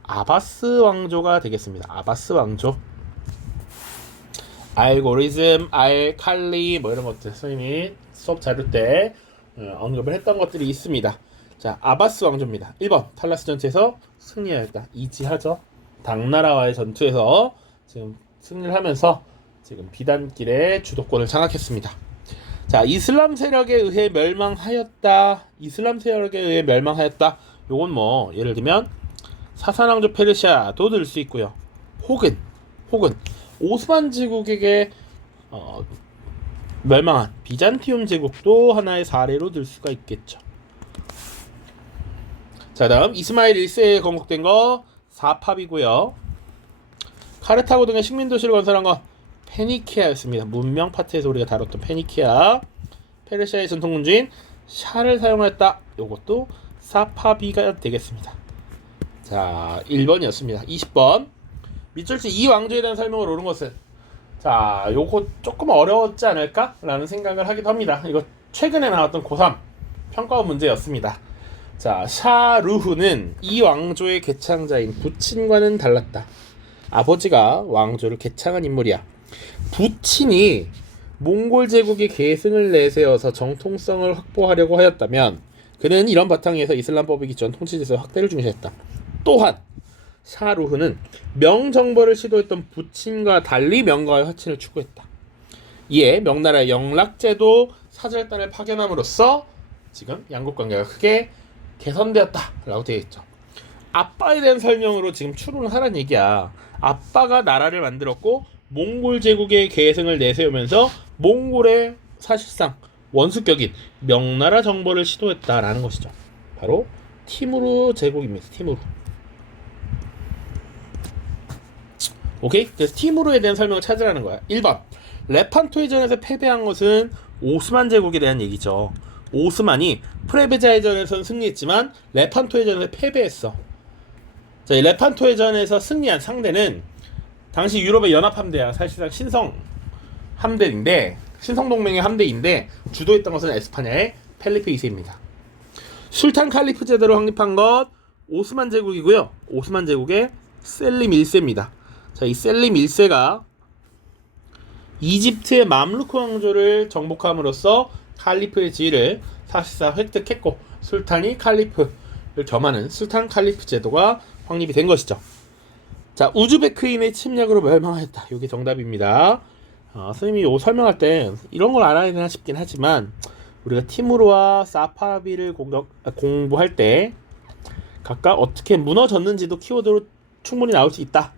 아바스 왕조가 되겠습니다. 아바스 왕조. 알고리즘, 알칼리 뭐 이런 것들 선생님이 수업 자료 때 언급을 했던 것들이 있습니다. 자, 아바스 왕조입니다. 1번 탈라스 전투에서 승리하였다. 이지하죠. 당나라와의 전투에서 지금 승리를 하면서 지금 비단길의 주도권을 장악했습니다. 자, 이슬람 세력에 의해 멸망하였다. 이슬람 세력에 의해 멸망하였다. 요건 뭐 예를 들면 사산왕조 페르시아도 들 수 있고요. 혹은 오스만 제국에게 멸망한 비잔티움 제국도 하나의 사례로 들 수가 있겠죠. 자, 다음 이스마일 1세에 건국된 거 사팝이고요. 카르타고 등의 식민 도시를 건설한 건 페니키아였습니다. 문명 파트에서 우리가 다뤘던 페니키아. 페르시아의 전통 군주인 샤를 사용하였다. 요것도 사파비가 되겠습니다. 자, 1번이었습니다. 20번. 밑줄치 이 왕조에 대한 설명을 옳은 것은, 자, 요거 조금 어려웠지 않을까? 라는 생각을 하기도 합니다. 이거 최근에 나왔던 고3 평가원 문제였습니다. 자, 샤루흐는 이 왕조의 개창자인 부친과는 달랐다. 아버지가 왕조를 개창한 인물이야. 부친이 몽골 제국의 계승을 내세워서 정통성을 확보하려고 하였다면 그는 이런 바탕에서 이슬람법에 기초한 통치질서 확대를 중시했다. 또한 샤루흐는 명정벌을 시도했던 부친과 달리 명가의 화친을 추구했다. 이에 명나라의 영락제도 사절단을 파견함으로써 지금 양국관계가 크게 개선되었다 라고 되어 있죠. 아빠에 대한 설명으로 지금 추론을 하라는 얘기야. 아빠가 나라를 만들었고 몽골 제국의 계승을 내세우면서 몽골의 사실상 원수격인 명나라 정벌을 시도했다라는 것이죠. 바로 티무르 제국입니다. 티무르. 오케이? 그래서 티무르에 대한 설명을 찾으라는 거야. 1번. 레판토해전에서 패배한 것은 오스만 제국에 대한 얘기죠. 오스만이 프레베자해전에서는 승리했지만 레판토해전에서 패배했어. 자, 이 레판토해전에서 승리한 상대는 당시 유럽의 연합함대야. 사실상 신성 함대인데, 신성동맹의 함대인데 주도했던 것은 에스파냐의 펠리페 2세입니다. 술탄 칼리프 제도를 확립한 것 오스만 제국이고요. 오스만 제국의 셀림 1세입니다. 자, 이 셀림 1세가 이집트의 맘루크 왕조를 정복함으로써 칼리프의 지위를 사실상 획득했고 술탄이 칼리프를 겸하는 술탄 칼리프 제도가 확립이 된 것이죠. 자, 우즈베크인의 침략으로 멸망하였다. 이게 정답입니다. 선생님이 이거 설명할 때 이런 걸 알아야 되나 싶긴 하지만 우리가 티무르와 사파비를 공부할 때 각각 어떻게 무너졌는지도 키워드로 충분히 나올 수 있다.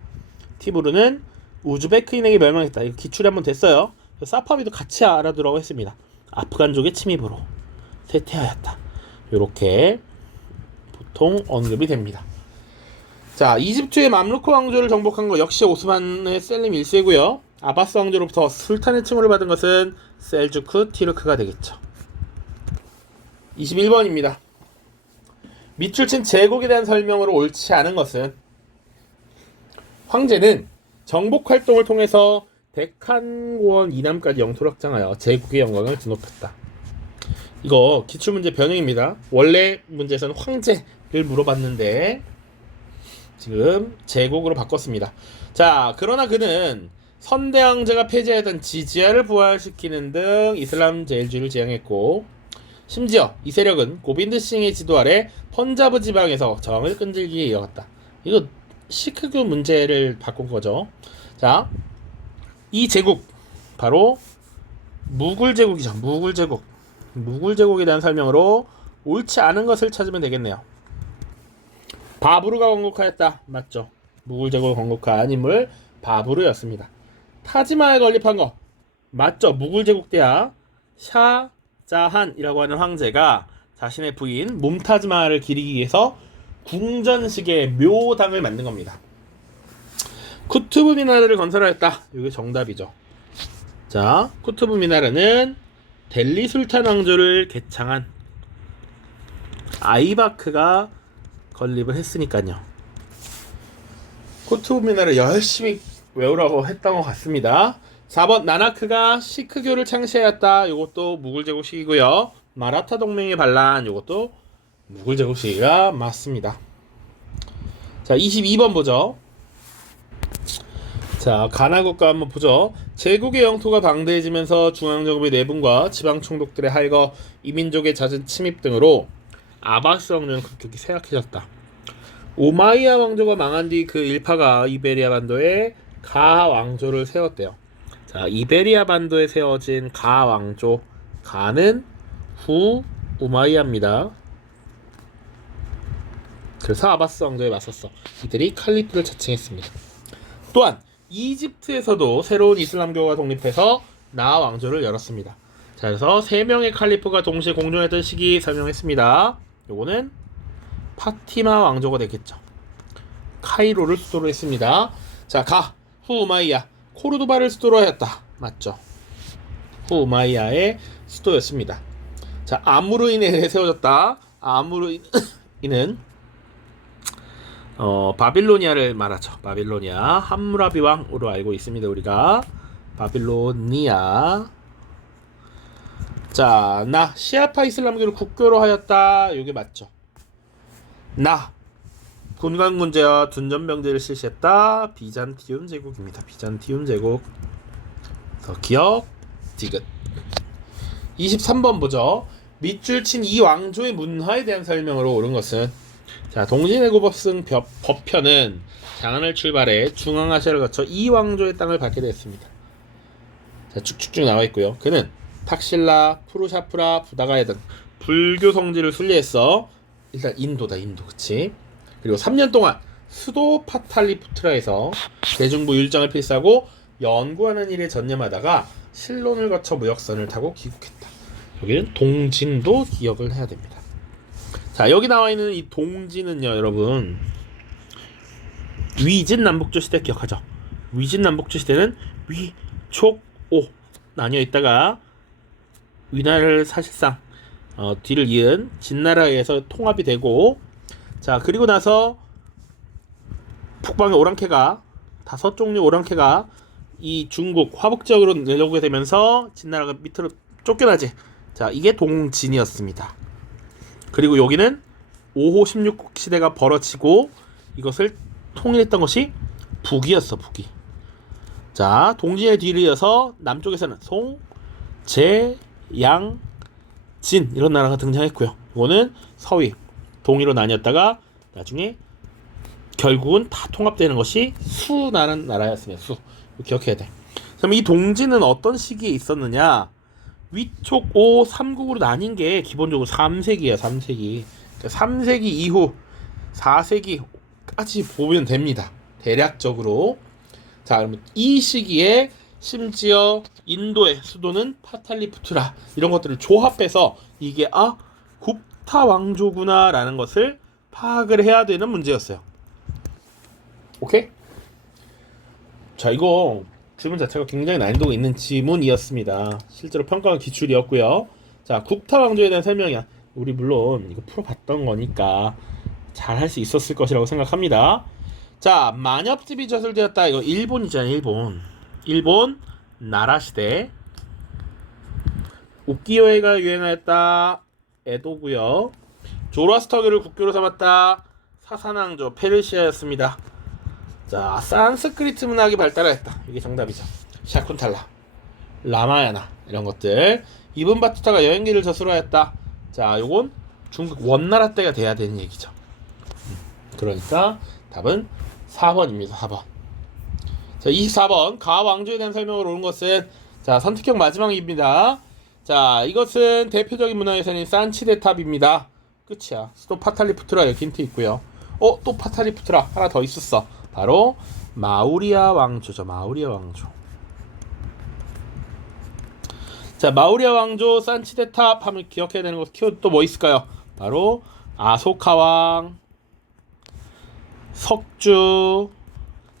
티무르는 우즈베크인에게 멸망했다. 이거 기출이 한번 됐어요. 사파비도 같이 알아두라고 했습니다. 아프간족의 침입으로 쇠퇴하였다. 이렇게 보통 언급이 됩니다. 자, 이집트의 맘루크 왕조를 정복한 거 역시 오스만의 셀림 1세고요. 아바스 왕조로부터 술탄의 칭호를 받은 것은 셀주크 티르크가 되겠죠. 21번입니다. 밑줄 친 제국에 대한 설명으로 옳지 않은 것은 황제는 정복 활동을 통해서 데칸고원 이남까지 영토를 확장하여 제국의 영광을 드높였다. 이거 기출문제 변형입니다. 원래 문제에서는 황제를 물어봤는데 지금 제국으로 바꿨습니다. 자, 그러나 그는 선대 황제가 폐지하던 지지아를 부활시키는 등 이슬람 제일주의를 지향했고 심지어 이 세력은 고빈드 싱의 지도 아래 펀자브 지방에서 저항을 끈질기게 이어갔다. 이거 시크교 문제를 바꾼 거죠. 자, 이 제국 바로 무굴 제국이죠. 무굴 제국. 무굴 제국에 대한 설명으로 옳지 않은 것을 찾으면 되겠네요. 바부르가 건국하였다. 맞죠? 무굴 제국을 건국한 인물 바부르였습니다. 타지마에 건립한 거 맞죠? 무굴 제국 때야 샤자한이라고 하는 황제가 자신의 부인 뭄타즈마를 기리기 위해서 궁전식의 묘당을 만든 겁니다. 쿠투브 미나르를 건설하였다. 이게 정답이죠. 자, 쿠투브 미나르는 델리 술탄 왕조를 개창한 아이바크가 건립을 했으니까요. 쿠투브 미나르 열심히 외우라고 했던 것 같습니다. 4번 나나크가 시크교를 창시하였다. 이것도 무굴 제국 시기고요. 마라타 동맹의 반란 이것도 무굴 제국 시기가 맞습니다. 자, 22번 보죠. 자, 가나 국가 한번 보죠. 제국의 영토가 방대해지면서 중앙정부의 내분과 지방 총독들의 할거, 이민족의 잦은 침입 등으로 아바스 왕조는 급격히 쇠약해졌다. 오마이야 왕조가 망한 뒤 그 일파가 이베리아 반도에 가 왕조를 세웠대요. 자, 이베리아 반도에 세워진 가 왕조, 가는 후 우마이야입니다. 그래서 아바스 왕조에 맞섰어. 이들이 칼리프를 자칭했습니다. 또한 이집트에서도 새로운 이슬람교가 독립해서 나 왕조를 열었습니다. 자, 그래서 3명의 칼리프가 동시에 공존했던 시기 설명했습니다. 요거는 파티마 왕조가 되겠죠. 카이로를 수도로 했습니다. 자, 후마이야 코르도바를 수도로 하였다. 맞죠? 후마이야의 수도였습니다. 자, 아무르인에 세워졌다. 아무르인은 바빌로니아를 말하죠. 바빌로니아 함무라비 왕으로 알고 있습니다. 우리가 바빌로니아. 자, 나 시아파 이슬람교를 국교로 하였다. 이게 맞죠? 나 군관군제와 둔전병제를 실시했다. 비잔티움 제국입니다. 비잔티움 제국. 더 기억 디귿. 23번 보죠. 밑줄 친 이 왕조의 문화에 대한 설명으로 옳은 것은, 자, 동진애고법승 법편은 장안을 출발해 중앙아시아를 거쳐 이 왕조의 땅을 받게 되었습니다. 자, 쭉쭉쭉 나와 있고요. 그는 탁실라, 푸르샤프라, 부다가야 등 불교 성지를 순례했어. 일단 인도다, 인도. 그치? 그리고 3년 동안 수도 파탈리푸트라에서 대중부 율장을 필사하고 연구하는 일에 전념하다가 실론을 거쳐 무역선을 타고 귀국했다. 여기는 동진도 기억을 해야 됩니다. 자, 여기 나와 있는 이 동진은요, 여러분, 위진 남북조 시대 기억하죠? 위진 남북조 시대는 위, 촉, 오 나뉘어 있다가 위나라를 사실상 뒤를 이은 진나라에 의해서 통합이 되고, 자, 그리고 나서 북방의 오랑캐가 5종류 오랑캐가 이 중국 화북 지역으로 내려오게 되면서 진나라가 밑으로 쫓겨나지. 자, 이게 동진이었습니다. 그리고 여기는 5호 16국 시대가 벌어지고 이것을 통일했던 것이 북이었어. 북이. 자, 동진의 뒤를 이어서 남쪽에서는 송, 제, 양, 진 이런 나라가 등장했고요. 이거는 서위, 동이로 나뉘었다가 나중에 결국은 다 통합되는 것이 수라는 나라였습니다. 수. 기억해야 돼. 그럼 이 동진은 어떤 시기에 있었느냐? 위촉 5, 3국으로 나뉜 게 기본적으로 3세기야. 3세기. 그러니까 3세기 이후 4세기까지 보면 됩니다. 대략적으로. 자, 그러면 이 시기에 심지어 인도의 수도는 파탈리푸트라 이런 것들을 조합해서 이게 굽타 왕조구나 라는 것을 파악을 해야 되는 문제였어요. 오케이? 자, 이거 지문 자체가 굉장히 난이도가 있는 지문이었습니다. 실제로 평가가 기출이었고요. 자, 굽타 왕조에 대한 설명이야. 우리 물론 이거 풀어봤던 거니까 잘 할 수 있었을 것이라고 생각합니다. 자, 만엽집이 저술되었다. 이거 일본이잖아요. 일본 나라 시대. 우키요에가 유행하였다. 에도고요. 조로아스터교를 국교로 삼았다. 사산왕조 페르시아였습니다. 자, 산스크리트 문학이 발달하였다. 이게 정답이죠. 샤쿤탈라, 라마야나 이런 것들. 이븐 바투타가 여행기를 저술하였다. 자, 요건 중국 원나라 때가 돼야 되는 얘기죠. 그러니까 답은 4번입니다. 4번. 자, 24번 가 왕조에 대한 설명을 옳은 것은, 자, 선택형 마지막입니다. 자, 이것은 대표적인 문화유산인 산치데탑입니다. 끝이야. 또 파탈리푸트라 여기 힌트 있고요. 또 파탈리푸트라 하나 더 있었어. 바로 마우리아 왕조죠. 마우리아 왕조. 자, 마우리아 왕조 산치데탑 하면 기억해야 되는 것 키워드 또 뭐 있을까요? 바로 아소카왕, 석주,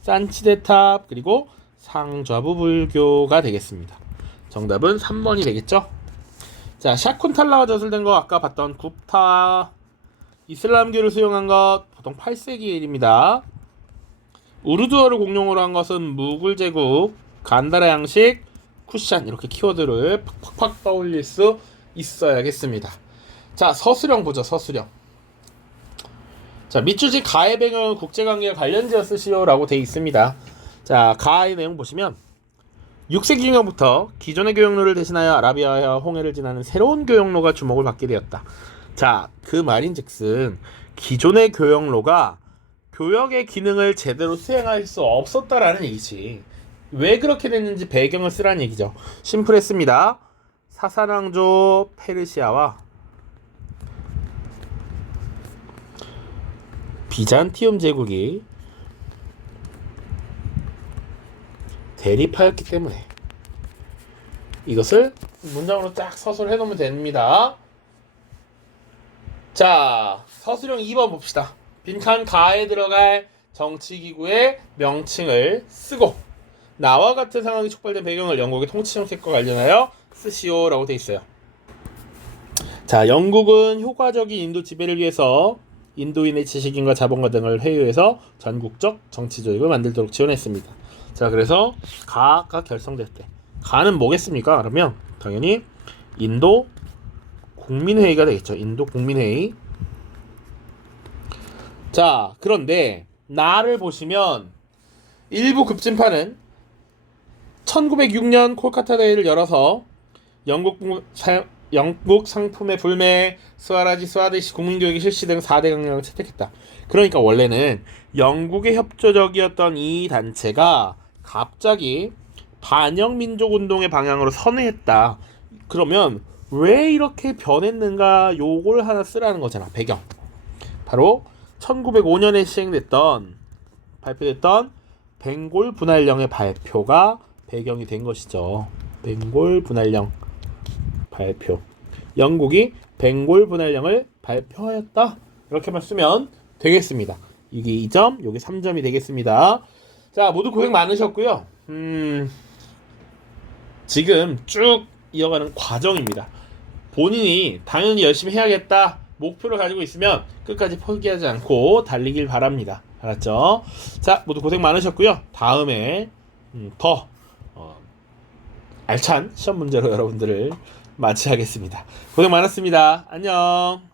산치데탑, 그리고 상좌부 불교가 되겠습니다. 정답은 3번이 되겠죠? 자, 샤쿤탈라가 저술된 거 아까 봤던 굽타 이슬람교를 수용한 것 보통 8세기 일입니다. 우르두어를 공용으로 한 것은 무굴 제국, 간다라 양식, 쿠샨 이렇게 키워드를 팍팍 떠올릴 수 있어야겠습니다. 자, 서술형 보죠. 서술형. 자, 밑줄지 가의 배경은 국제관계와 관련지어 쓰시오 라고 되어 있습니다. 자, 가의 내용 보시면 6세기 중경부터 기존의 교역로를 대신하여 아라비아와 홍해를 지나는 새로운 교역로가 주목을 받게 되었다. 자, 그 말인즉슨 기존의 교역로가 교역의 기능을 제대로 수행할 수 없었다라는 얘기지. 왜 그렇게 됐는지 배경을 쓰라는 얘기죠. 심플했습니다. 사산왕조 페르시아와 비잔티움 제국이 대립하였기 때문에 이것을 문장으로 딱 서술해 놓으면 됩니다. 자, 서술형 2번 봅시다. 빈칸 가에 들어갈 정치기구의 명칭을 쓰고 나와 같은 상황이 촉발된 배경을 영국의 통치 정책과 관련하여 쓰시오라고 돼 있어요. 자, 영국은 효과적인 인도 지배를 위해서 인도인의 지식인과 자본가 등을 회유해서 전국적 정치 조직을 만들도록 지원했습니다. 자, 그래서 가가 결성될 때 가는 뭐겠습니까? 그러면 당연히 인도 국민회의가 되겠죠. 인도 국민회의. 자, 그런데 나를 보시면 일부 급진파는 1906년 콜카타 대회를 열어서 영국 상품의 불매, 스와라지, 스와데시, 국민교육의 실시 등 4대 강령을 채택했다. 그러니까 원래는 영국의 협조적이었던 이 단체가 갑자기 반영민족운동의 방향으로 선회했다. 그러면 왜 이렇게 변했는가, 요걸 하나 쓰라는 거잖아. 배경. 바로 1905년에 발표됐던 벵골 분할령의 발표가 배경이 된 것이죠. 벵골 분할령 발표. 영국이 벵골 분할령을 발표하였다. 이렇게만 쓰면 되겠습니다. 이게 2점, 여기 3점이 되겠습니다. 자, 모두 고생 많으셨고요. 지금 쭉 이어가는 과정입니다. 본인이 당연히 열심히 해야겠다 목표를 가지고 있으면 끝까지 포기하지 않고 달리길 바랍니다. 알았죠? 자, 모두 고생 많으셨고요. 다음에 더 알찬 시험 문제로 여러분들을 맞이하겠습니다. 고생 많았습니다. 안녕.